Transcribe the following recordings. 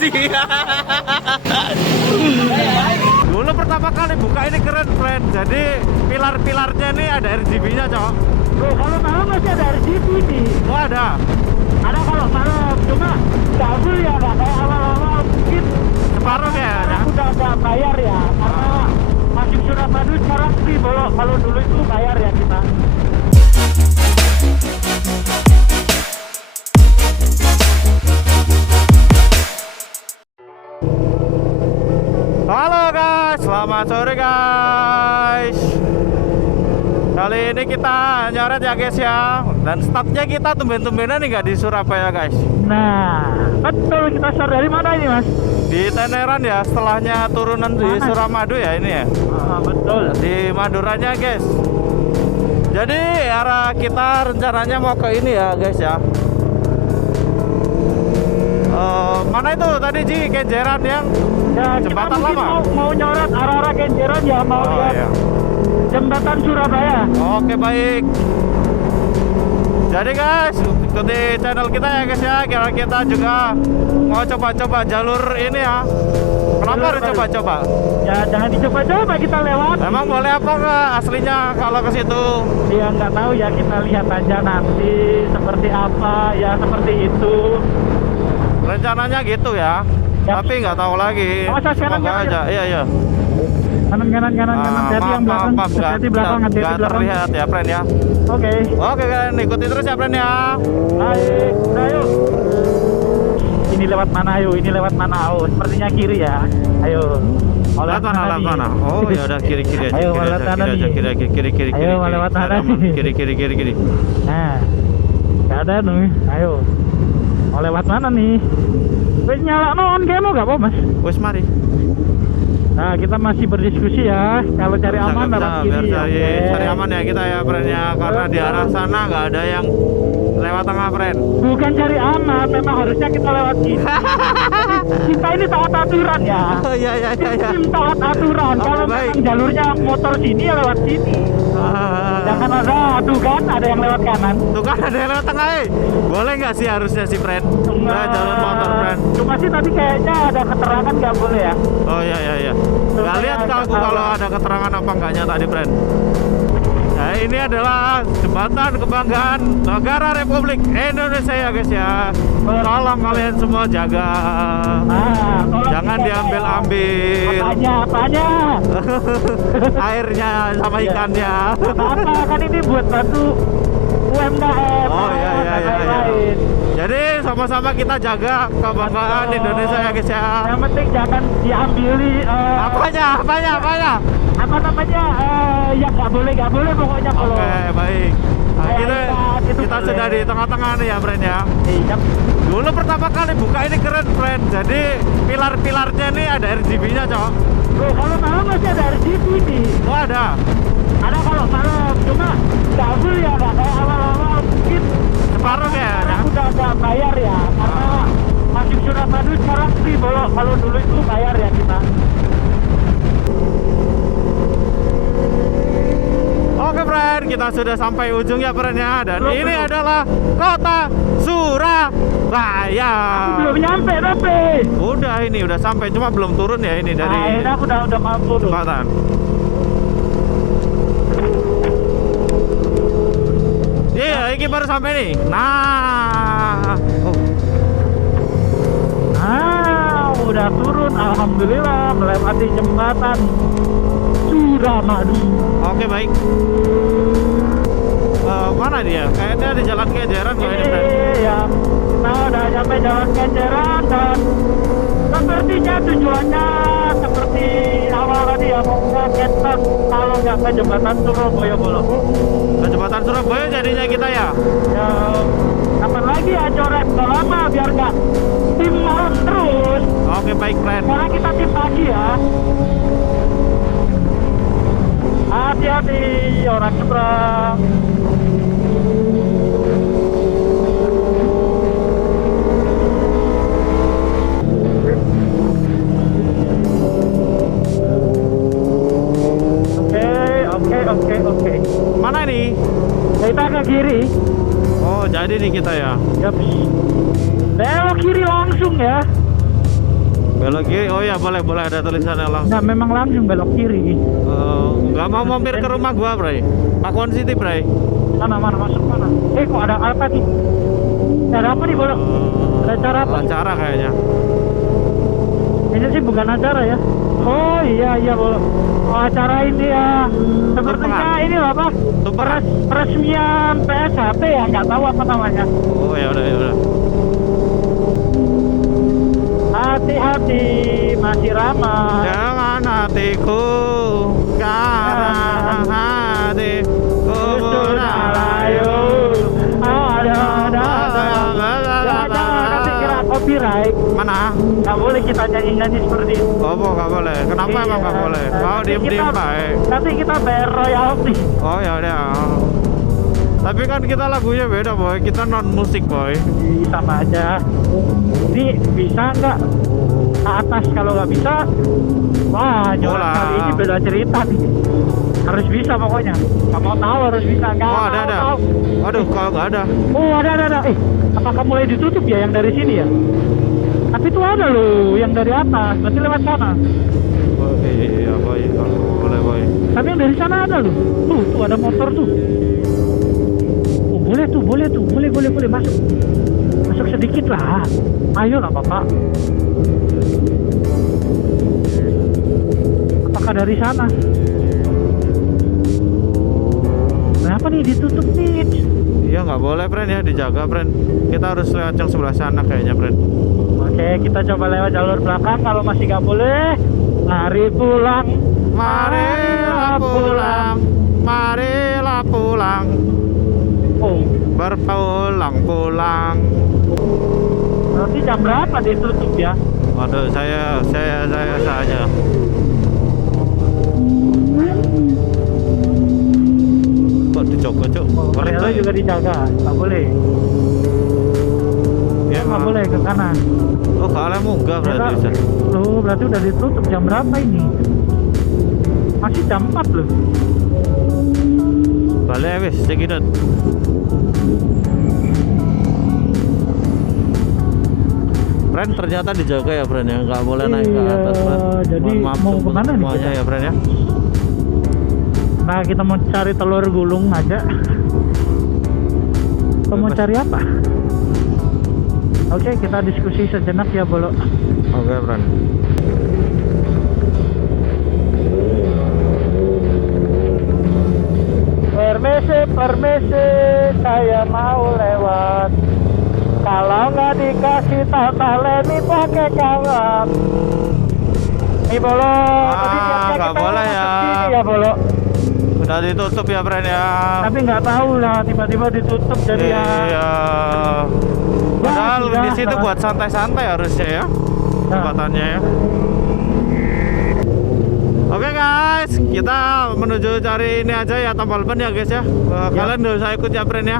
sih. Dulu pertama kali buka ini keren, friend. Jadi pilar-pilarnya nih ada RGB-nya, Cok. Bro, kalau malam masih ada RGB nih. Oh, ada. Ada kalau malam, cuma nggak full ya, nggak kayak awal-awal mungkin. Separuh kayaknya. Udah nggak bayar ya, karena masih Suramadu sekarang free, bro. Kalau dulu itu bayar ya kita. Halo guys, selamat sore guys. Kali ini kita nyoret ya guys ya. Dan startnya kita tumben-tumbenan nih nggak di Surabaya guys. Nah, betul, kita start dari mana ini mas? Di Teneran ya, setelahnya turunan di Suramadu ya ini ya. Betul. Di Maduranya guys. Jadi arah kita rencananya mau ke ini ya guys ya. Mana itu tadi Ji, Kenjeran yang Ya, jembatan kita lama? mau nyoret arah-arah Kenjeran ya, mau lihat iya. jembatan Surabaya. Oke baik. Jadi guys, ikuti channel kita ya guys ya. Kita juga mau coba-coba jalur ini ya. Kenapa harus coba-coba? Ya jangan dicoba-coba, kita lewat. Emang boleh apa nggak aslinya kalau ke situ? Ya nggak tahu ya, kita lihat aja nanti seperti apa ya, seperti itu. Rencananya gitu ya. Yap. Tapi nggak tahu lagi. Awas, sekarang Semoga aja. Iya iya. Kanan, hati-hati yang belakang, hati-hati belakang, hati-hati nggak belakang. terlihat ya friend ya. Oke. Oke kan, ikuti terus ya friend ya. Baik, udah yuk. Ini lewat mana ayo? Ini lewat mana? Oh, sepertinya kiri ya. Ayo. Lewat mana? nih? Oh ya udah kiri aja. Ayo, kiri lewat aja, mana kiri aja, nih? kiri. Ayo, lewat mana nih? Kiri. Nah, gak ada nih. Ayo. Mau lewat mana nih? Wes nyala on kamu gak apa mas? Wes mari. Nah, kita masih berdiskusi ya. Kalau cari aman lewat kiri ya. Cari aman ya kita ya friend ya. Karena di arah sana nggak ada yang lewat tengah friend. Bukan cari aman, memang harusnya kita lewat kiri. Kita ini taat aturan ya. Oh iya. Tim taat aturan. Oke, Kalau baik. memang jalurnya motor sini ya lewat sini. Jangan ada, tuh kan ada yang lewat kanan. Tuh kan ada yang lewat tengah Boleh nggak sih harusnya sih friend? Nah, jalur motor friend. Cuma sih tadi kayaknya ada keterangan nggak boleh ya. Oh iya. Nggak lihat kalau ada keterangan apa enggaknya tadi friend. Nah ini adalah jembatan kebanggaan negara Republik Indonesia ya guys ya. Tolong kalian semua jaga. Jangan diambil-ambil. Apanya? Airnya sama ikannya. Apa kan ini buat bantu UMKM. Oh iya. Lain. Jadi sama-sama kita jaga kebanggaan Indonesia ya guys ya. Yang penting jangan diambili. Apanya? Apa namanya? Ya nggak boleh pokoknya kalau. Oke baik. Nah, kita boleh. sudah di tengah-tengah nih ya friend ya. Iya. Dulu pertama kali buka ini keren friend. Jadi pilar-pilarnya nih ada RGB-nya Cok. Bro, kalau malam masih ada RGB nih. Oh ada. Ada kalau malam, cuma nggak full ya, nggak kayak awal-awal mungkin. Separuh kayaknya. Udah nggak bayar ya, karena masih Suramadu sekarang free, bro. Kalau dulu itu bayar ya kita. Oke friend, kita sudah sampai ujungnya friend ya. Dan ini adalah kota Surabaya. Aku belum nyampe tapi. Udah sampai, cuma belum turun ya ini dari Ini aku udah mampu tuh. jembatan. Iya, ini baru sampai nih. Nah, Udah turun, alhamdulillah melewati jembatan Suramadu. oke baik. Mana dia? Kayaknya di jalan Kenjeran kok ini friend. Iya, nah udah nyampe jalan Kenjeran dan sepertinya tujuannya seperti awal tadi ya, mau kita kalau nggak ke jembatan Surabaya bolo. Ke jembatan Surabaya jadinya kita ya. Ya, kapan lagi ya coret? Udah lama biar nggak tim malam terus. Oke baik friend. Sekarang kita tim pagi ya. Hati-hati orang nyebrang. Oke. Mana nih? Kita ke kiri. Oh jadi nih kita ya. Yap. Belok kiri langsung ya. Belok kiri, oh ya boleh ada tulisannya langsung. Nggak, memang langsung belok kiri. Nggak mau mampir ke rumah gua, Bray. Pakuan City, Bray. Mana masuk mana? Kok ada apa nih? Ada apa nih, Bolo? Ada acara apa? Acara kayaknya. Ini sih bukan acara ya. Oh iya Bolo. Oh, acara ini ya. Sepertinya ini apa? Peresmian PSHP ya, nggak tahu apa namanya. Oh ya udah. Hati-hati, masih ramai. Jangan hatiku, sekarang hatiku sudah layu. Jangan nanti kira copyright. Mana? Nggak boleh kita nyanyi seperti itu. Oh, nggak boleh. Kenapa emang nggak boleh? Mau diem baik. Nanti kita bayar royalti. Oh ya udah. Tapi kan kita lagunya beda, boy. Kita non musik, boy. Sama aja. Ini bisa nggak ke atas? Kalau nggak bisa, wah jualan kali ini beda cerita nih. Harus bisa pokoknya. Nggak mau tahu harus bisa. Nggak oh ada. Tahu. Waduh, kalau nggak ada. Oh ada. Apakah mulai ditutup ya yang dari sini ya? Tapi itu ada loh yang dari atas. Berarti lewat sana. Oh iya, boy. Boleh, boy. Tapi yang dari sana ada loh. Tuh ada motor tuh. Oh boleh tuh. Boleh masuk sedikit lah. Ayo lah Bapak. Apakah dari sana? Kenapa nih ditutup nih? Iya nggak boleh, friend ya, dijaga, friend. Kita harus lewat yang sebelah sana kayaknya, friend. Oke, kita coba lewat jalur belakang. Kalau masih nggak boleh, mari pulang. Marilah pulang. Oh, Berpulang. nanti jam berapa ditutup ya? Waduh, saya saja. Kok dijaga, Cuk? Rela juga dijaga, nggak boleh. Ya, Nggak boleh ke kanan. Oh, kalian munggah berarti, Ustaz. Loh, berarti udah ditutup jam berapa ini? Masih jam 4 loh. Balik wis, sedikit. Friend, ternyata dijaga ya, friend ya, nggak boleh naik ke atas, friend. Jadi Mohon maaf mau untuk kemana nih semuanya kita? ya, friend ya. Nah, kita mau cari telur gulung aja. Kita mau cari apa? Oke, kita diskusi sejenak ya, Bolo. Oke, friend. Permisi, saya mau lewat. Kalau nggak dikasih tata leni pakai kawan. Nih Bolo, tadi niatnya nggak kita boleh mau ya. kesini ya Bolo. Udah ditutup ya, friend ya. Tapi nggak tahu lah, tiba-tiba ditutup jadi ya. Iya. Padahal sudah, di situ Pak. buat santai-santai harusnya ya. Tembatannya ya. Oke guys, kita menuju cari ini aja ya, tambal ban ya guys ya. Kalian nggak usah ikut ya, friend ya.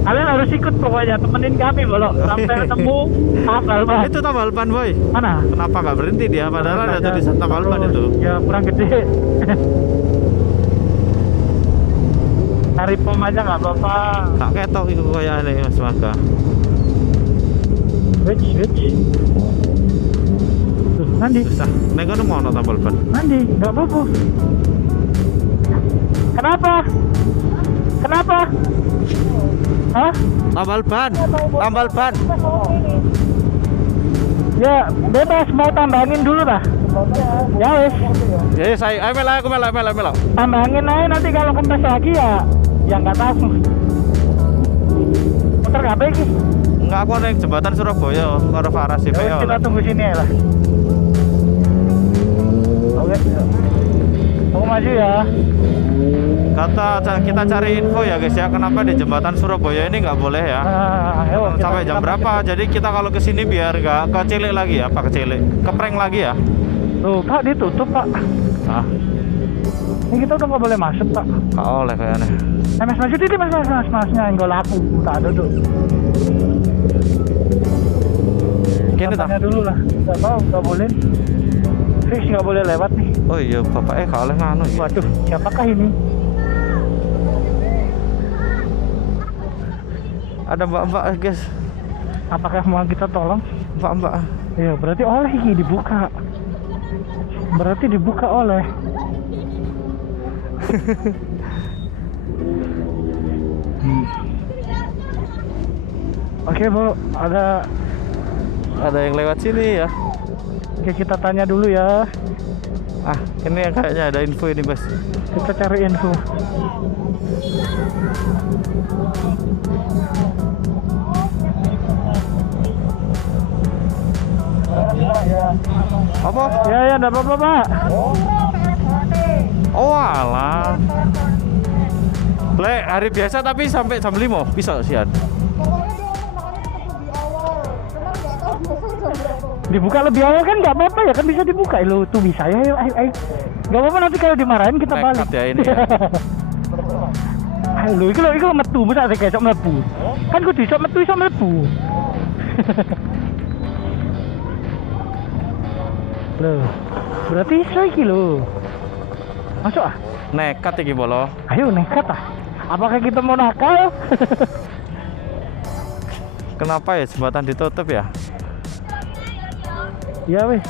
Kalian harus ikut pokoknya, temenin kami Bolo sampai ketemu tambal ban. Itu tambal ban, boy. Mana? Kenapa nggak berhenti dia? Padahal ada tulisan tambal ban itu. Ya kurang gede. Cari pom aja nggak apa-apa. Tak ketok itu kayak ini, Mas Maka. Which. Tuh, Nandi. Susah. Nek kono mau tambal ban. Nandi, nggak apa-apa. Kenapa? Hah? Tambal ban. Ya, bebas mau tambangin dulu dah. Ya wes. Ya saya, aku melo. Tambangin aja, nanti kalau kempes lagi ya nggak tahu. Muter nggak baik sih. Enggak, aku naik jembatan Surabaya karo Faras sih. Ya, kita tunggu sini ya lah. Oke. Aku maju ya. Kita cari info ya guys ya, kenapa di jembatan Surabaya ini nggak boleh ya. Ayo, Sampai jam berapa? Jadi kita kalau kesini biar nggak kecilik lagi ya, keprank lagi ya. Tuh Pak, ditutup Pak. Ah, Ini kita udah nggak boleh masuk Pak. nggak oleh kayaknya. Mas maju didi masnya enggak laku. Tak ada tuh. Gini tak? Tanya dulu lah. Nggak mau, nggak boleh. Fix nggak boleh lewat nih. Oh iya, bapaknya nggak oleh nganu ya. Waduh, siapakah ini? Ada mbak-mbak guys. Apakah mau kita tolong? Mbak-mbak. Iya, berarti oleh iki dibuka. Berarti dibuka oleh. Oke, Bu, ada yang lewat sini ya. Oke, kita tanya dulu ya. Ah, ini kayaknya ada info ini, Bos. Kita cari info. Apa? Ya, enggak apa-apa, Pak. Oh, alah. Le, hari biasa tapi sampai jam 5 bisa sian. Dibuka lebih awal kan nggak apa-apa ya, kan bisa dibuka lo tuh, bisa ya. Ayo. Nggak apa-apa, nanti kalau dimarahin kita Nekat balik ya ini ya. Ayo itu metu, masa saya kayak sok melebu. Kan kudu sok metu, sok melebu. Loh, berarti iso iki lho. Masuk ah? Nekat iki bolo. Ayo nekat ah. Apakah kita mau nakal? Kenapa ya jembatan ditutup ya? Iya weh,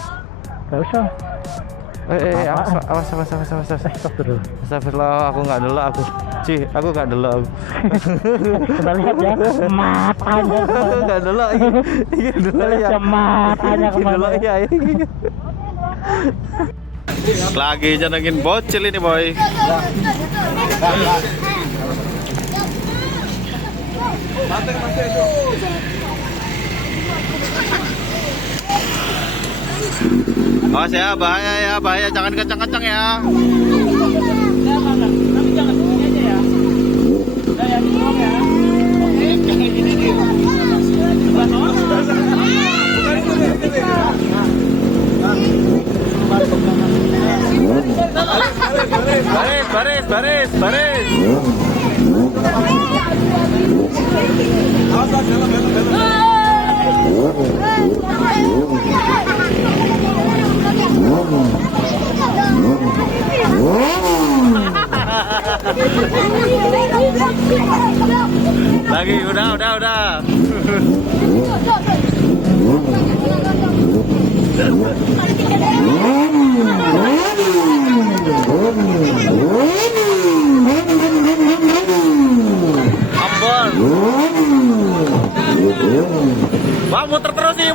gak usah. Awas. Astagfirullah. Astagfirullah, aku nggak delok aku. Aku nggak delok aku. Kita lihat ya matanya. Aku nggak delok ini delok ya. Matanya kemana? Delok ya. Lagi jenengin bocil ini, boy. Awas ya, bahaya, jangan kencang-kencang ya. Baris. Lagi, udah. Ambon. Wah, muter terus sih.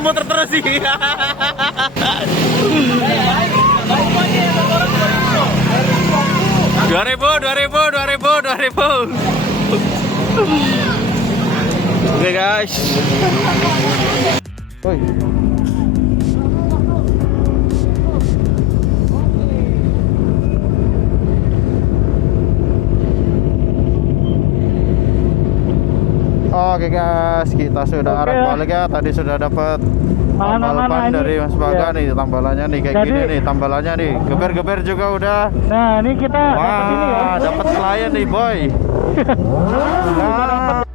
2000. Oke guys. Woi. Oke guys, kita sudah arah balik ya. Tadi sudah dapat tambalan dari Mas Baga nih, tambalannya nih kayak gini nih, tambalannya nih. Geber juga udah. Nah, ini kita dapat ini ya. Dapat klien nih, boy. Nah,